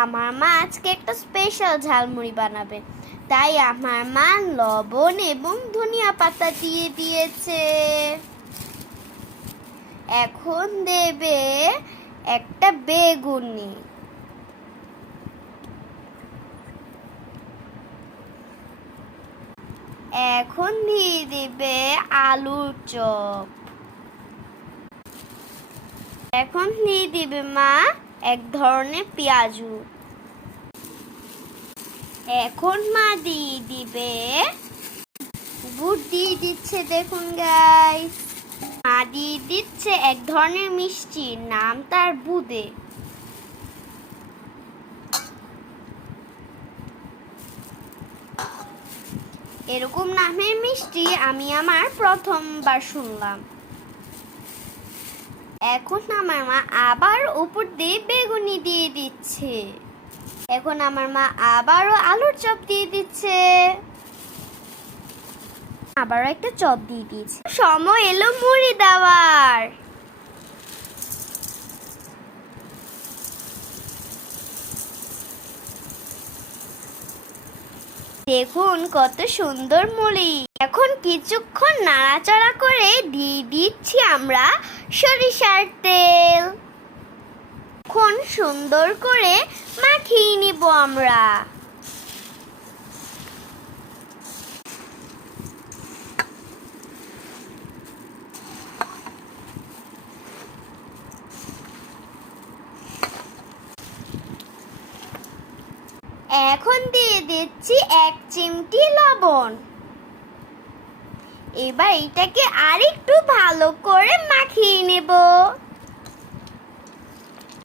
আমার মা আজকে একটা স্পেশাল ঝালমুড়ি বানাবে, তাই আমার মা লবণ এবং ধনিয়া পাতা দিয়ে দিয়েছে। এখন দেবে একটা বেগুনি, এখন দিয়ে দিবে আলুর চপ, এখন দিয়ে দিবে মা এক ধরনের পেঁয়াজু, এখন মা দিয়ে দিবে গুড় দিয়ে দিচ্ছে। দেখুন গাইস, মা দিয়ে দিচ্ছে এক ধরনের মিষ্টি, নাম তার বুদে। এরকম নামের মিষ্টি আমি আমার প্রথমবার শুনলাম। এখন আমার মা আবার উপর দিয়ে বেগুনি দিয়ে দিচ্ছে। এখন আমার মা আবারও আলুর চপ দিয়ে দিচ্ছে, আবারও একটা চপ দিয়ে দিয়েছে। সময় এলো মুড়ি দেওয়ার। দেখুন কত সুন্দর মুড়ি। এখন কিছুক্ষণ নাড়াচাড়া করে দিয়ে দিচ্ছি আমরা সরিষার তেল। এখন সুন্দর করে মাখিয়ে নিব আমরা। এখন দিয়ে দিচ্ছি এক চিমটি লবণ। এবার এটাকে আরেকটু ভালো করে মাখিয়ে নেব।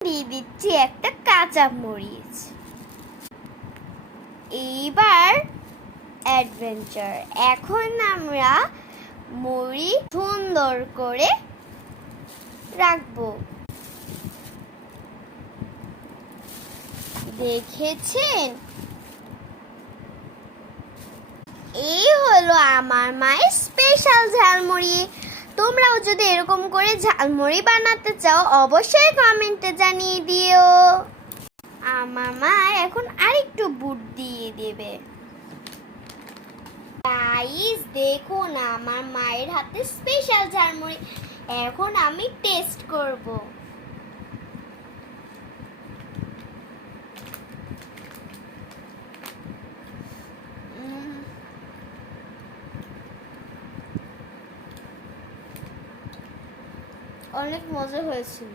দিয়ে দিচ্ছি একটা কাঁচা মরিচ। এইবার অ্যাডভেঞ্চার, এখন আমরা মুড়ি সুন্দর করে রাখবো। দেখেছেন, এই হলো আমার মায়ের স্পেশাল ঝালমুড়ি। তোমরাও যদি এরকম করে ঝালমুড়ি বানাতে চাও অবশ্যই কমেন্টে জানিয়ে দিও। আমার মা এখন আরেকটু বুট দিয়ে দেবে। গাইস দেখুন আমার মায়ের হাতে স্পেশাল ঝালমুড়ি। এখন আমি টেস্ট করব। অনেক মজা হয়েছিল।